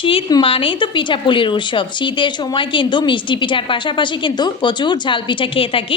শীত মানেই তো পিঠাপুলির উৎসব। শীতের সময় কিন্তু মিষ্টি পিঠার পাশাপাশি কিন্তু প্রচুর ঝাল পিঠা খেয়ে থাকি।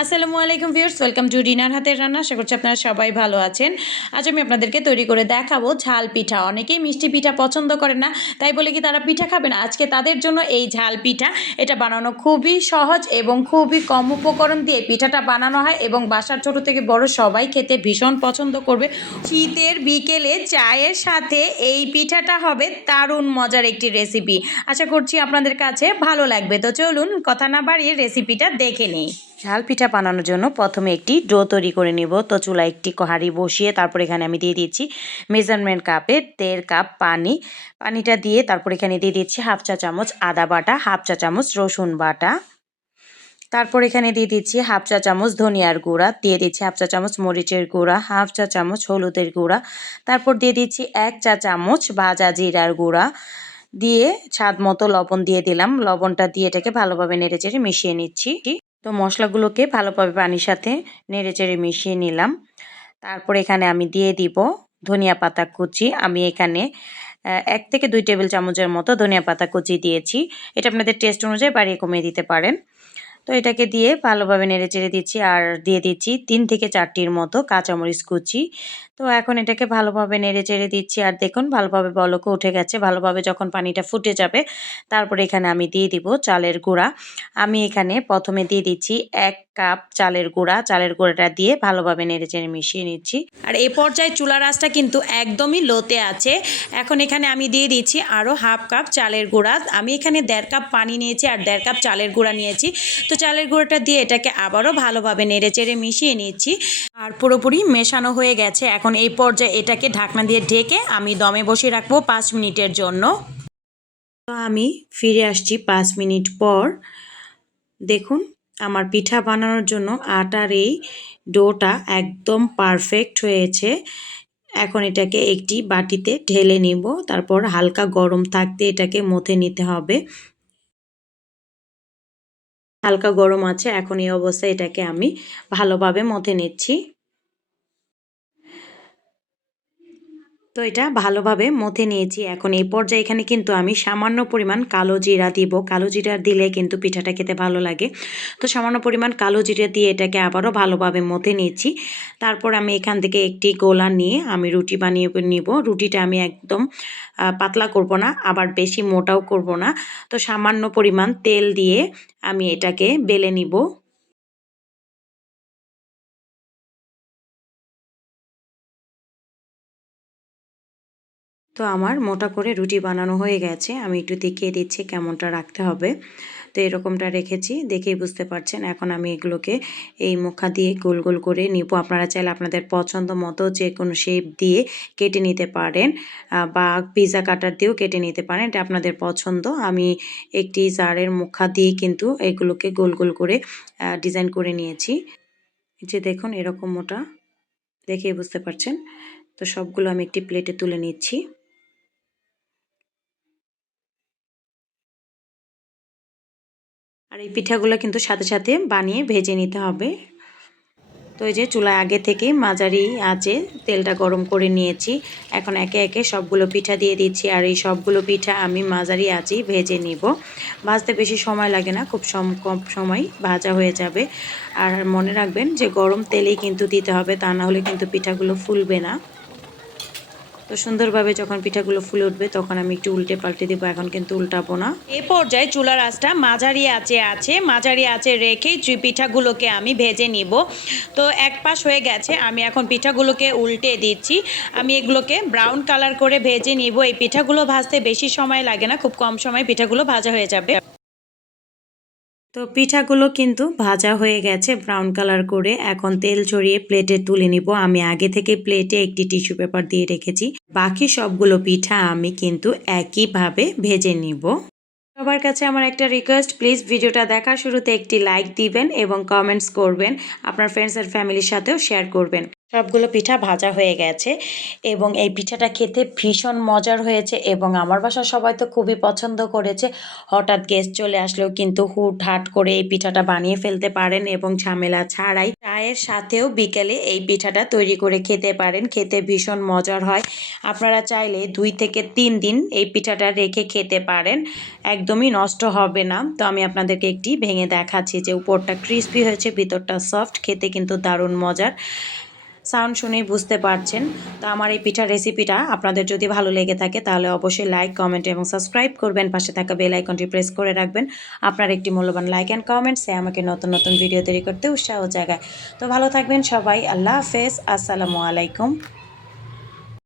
আসসালামু আলাইকুম ভিউয়ার্স, ওয়েলকাম টু ডিনার হাতের রান্না। আশা করছি আপনারা সবাই ভালো আছেন। আজ আমি আপনাদেরকে তৈরি করে দেখাবো ঝাল পিঠা। অনেকেই মিষ্টি পিঠা পছন্দ করে না, তাই বলে কি তারা পিঠা খাবে না? আজকে তাদের জন্য এই ঝাল পিঠা। এটা বানানো খুবই সহজ এবং খুবই কম উপকরণ দিয়ে পিঠাটা বানানো হয় এবং বাসার ছোট থেকে বড় সবাই খেতে ভীষণ পছন্দ করবে। শীতের বিকেলে চায়ের সাথে এই পিঠাটা হবে দারুণ মজার একটি রেসিপি। আশা করছি আপনাদের কাছে ভালো লাগবে। তো চলুন কথা না বাড়িয়ে রেসিপিটা দেখে নিই। ঝাল পিঠা বানানোর জন্য প্রথমে একটি ডো তৈরি করে নিব। তো চুলায় একটি হাঁড়ি বসিয়ে তারপর এখানে আমি দিয়ে দিচ্ছি মেজারমেন্ট কাপে 1.5 কাপ পানি। পানিটা দিয়ে তারপর এখানে দিয়ে দিচ্ছি হাফ চা চামচ আদা বাটা, হাফ চা চামচ রসুন বাটা, তারপর এখানে দিয়ে দিচ্ছি হাফ চা চামচ ধনিয়ার গুঁড়া, দিয়ে দিচ্ছি হাফ চা চামচ মরিচের গুঁড়া, হাফ চা চামচ হলুদের গুঁড়া, তারপর দিয়ে দিচ্ছি 1 চা চামচ ভাজা জিরার গুঁড়া, দিয়ে স্বাদ মতো লবণ দিয়ে দিলাম। লবণটা দিয়ে এটাকে ভালোভাবে নেড়েচেড়ে মিশিয়ে নিচ্ছি। তো মশলাগুলোকে ভালোভাবে পানির সাথে নেড়েচেড়ে মিশিয়ে নিলাম। তারপর এখানে আমি দিয়ে দিব ধনিয়া পাতা কুচি। আমি এখানে 1 থেকে 2 টেবিল চামচের মতো ধনিয়া পাতা কুচি দিয়েছি। এটা আপনাদের টেস্ট অনুযায়ী বাড়িয়ে কমিয়ে দিতে পারেন। তো এটাকে দিয়ে ভালোভাবে নেড়েচেড়ে দিচ্ছি আর দিয়ে দিচ্ছি 3 থেকে 4টির মতো কাঁচামরিচ কুচি। তো এখন এটাকে ভালোভাবে নেড়েচেড়ে দিচ্ছি আর দেখুন ভালোভাবে বলকও উঠে গেছে। ভালোভাবে যখন পানিটা ফুটে যাবে তারপরে এখানে আমি দিয়ে দিব চালের গুঁড়া। আমি এখানে প্রথমে দিয়ে দিচ্ছি 1 কাপ চালের গুঁড়া। চালের গুঁড়াটা দিয়ে ভালোভাবে নেড়েচেড়ে মিশিয়ে নিচ্ছি। আর এই পর্যায়ে চুলার আঁচটা কিন্তু একদমই লোতে আছে। এখন এখানে আমি দিয়ে দিচ্ছি আরও হাফ কাপ চালের গুঁড়া। আমি এখানে 1.5 কাপ পানি নিয়েছি আর 1.5 কাপ চালের গুঁড়া নিয়েছি। তো চালের গুঁড়োটা দিয়ে এটাকে আবারও ভালোভাবে নেড়েচেড়ে মিশিয়ে নিচ্ছি আর পুরোপুরি মেশানো হয়ে গেছে। এখন এই পর্যায়ে এটাকে ঢাকনা দিয়ে ঢেকে আমি দমে বসিয়ে রাখবো 5 মিনিটের জন্য। তো আমি ফিরে আসছি 5 মিনিট পর। দেখুন আমার পিঠা বানানোর জন্য আটার এই ডোটা একদম পারফেক্ট হয়েছে। এখন এটাকে একটি বাটিতে ঢেলে নিব। তারপর হালকা গরম থাকতে এটাকে মথে নিতে হবে। হালকা গরম আছে। এখন এই অবস্থায় এটাকে আমি ভালোভাবে মথে নিচ্ছি। তো এটা ভালোভাবে মথে নিয়েছি। এখন এই পর্যায়ে এখানে কিন্তু আমি সামান্য পরিমাণ কালো জিরা দিব। কালো জিরা দিলে কিন্তু পিঠাটা খেতে ভালো লাগে। তো সামান্য পরিমাণ কালো জিরা দিয়ে এটাকে আবারও ভালোভাবে মথে নিচ্ছি। তারপর আমি এখান থেকে একটি গোলা নিয়ে আমি রুটি বানিয়ে নিব। রুটিটা আমি একদম পাতলা করব না, আবার বেশি মোটাও করব না। তো সামান্য পরিমাণ তেল দিয়ে আমি এটাকে বেলে নিব। তো আমার মোটা করে রুটি বানানো হয়ে গেছে। আমি একটু দেখিয়ে দিচ্ছি কেমনটা রাখতে হবে। তো এরকমটা রেখেছি, দেখেই বুঝতে পারছেন। এখন আমি এগুলোকে এই মুখা দিয়ে গোল গোল করে নিব। আপনারা চাইলে আপনাদের পছন্দ মতো যে কোনো শেপ দিয়ে কেটে নিতে পারেন বা পিৎজা কাটার দিয়েও কেটে নিতে পারেন, এটা আপনাদের পছন্দ। আমি একটি জারের মুখা দিয়ে কিন্তু এগুলোকে গোল গোল করে ডিজাইন করে নিয়েছি। যে দেখুন এরকম মোটা, দেখেই বুঝতে পারছেন। তো সবগুলো আমি একটি প্লেটে তুলে নিচ্ছি। আর এই পিঠাগুলো কিন্তু সাথে সাথে বানিয়ে ভেজে নিতে হবে। তো এই যে চুলায় আগে থেকেই মাঝারি আঁচে তেলটা গরম করে নিয়েছি। এখন একে একে সবগুলো পিঠা দিয়ে দিচ্ছি আর এই সবগুলো পিঠা আমি মাঝারি আঁচেই ভেজে নিব। ভাজতে বেশি সময় লাগে না, খুব কম সময় ভাজা হয়ে যাবে। আর মনে রাখবেন যে গরম তেলেই কিন্তু দিতে হবে, তা না হলে কিন্তু পিঠাগুলো ফুলবে না। তো সুন্দরভাবে যখন পিঠাগুলো ফুলে উঠবে তখন আমি একটু উল্টে পাল্টে দেবো। এখন কিন্তু উল্টাবো না। এ পর্যায়ে চুলার আঁচটা মাঝারি আছে। মাঝারি আঁচে রেখেই পিঠাগুলোকে আমি ভেজে নিব। তো এক পাশ হয়ে গেছে, আমি এখন পিঠাগুলোকে উল্টে দিচ্ছি। আমি এগুলোকে ব্রাউন কালার করে ভেজে নিব। এই পিঠাগুলো ভাজতে বেশি সময় লাগে না, খুব কম সময় পিঠাগুলো ভাজা হয়ে যাবে। তো পিঠাগুলো কিন্তু ভাজা হয়ে গেছে ব্রাউন কালার করে। এখন তেল ছড়িয়ে প্লেটে তুলে নিব। আমি আগে থেকে প্লেটে একটি টিস্যু পেপার দিয়ে রেখেছি। বাকি সবগুলো পিঠা আমি কিন্তু একইভাবে ভেজে নিব। সবার কাছে আমার একটা রিকোয়েস্ট, প্লিজ ভিডিওটা দেখার শুরুতে একটি লাইক দিবেন এবং কমেন্টস করবেন। আপনার ফ্রেন্ডস আর ফ্যামিলির সাথেও শেয়ার করবেন। সবগুলো পিঠা ভাজা হয়ে গেছে এবং এই পিঠাটা খেতে ভীষণ মজার হয়েছে এবং আমার বাসার সবাই তো খুবই পছন্দ করেছে। হঠাৎ গেস্ট চলে আসলেও কিন্তু হুটহাট করে এই পিঠাটা বানিয়ে ফেলতে পারেন এবং ঝামেলা ছাড়াই। চায়ের চায়ের সাথেও বিকেলে এই পিঠাটা তৈরি করে খেতে পারেন, খেতে ভীষণ মজার হয়। আপনারা চাইলে 2 থেকে 3 দিন এই পিঠাটা রেখে খেতে পারেন, একদমই নষ্ট হবে না। তো আমি আপনাদেরকে একটি ভেঙে দেখাচ্ছি যে উপরটা ক্রিস্পি হয়েছে, ভিতরটা সফট, খেতে কিন্তু দারুণ মজার। সাউন্ড শুনেই বুঝতে পারছেন। তো আমার এই পিঠার রেসিপিটা আপনাদের যদি ভালো লেগে থাকে তাহলে অবশ্যই লাইক, কমেন্ট এবং সাবস্ক্রাইব করবেন। পাশে থাকা বেল আইকনটি প্রেস করে রাখবেন। আপনার একটি মূল্যবান লাইক অ্যান্ড কমেন্টসে আমাকে নতুন নতুন ভিডিও তৈরি করতে উৎসাহ জাগায়। তো ভালো থাকবেন সবাই। আল্লাহ হাফেজ। আসসালামু আলাইকুম।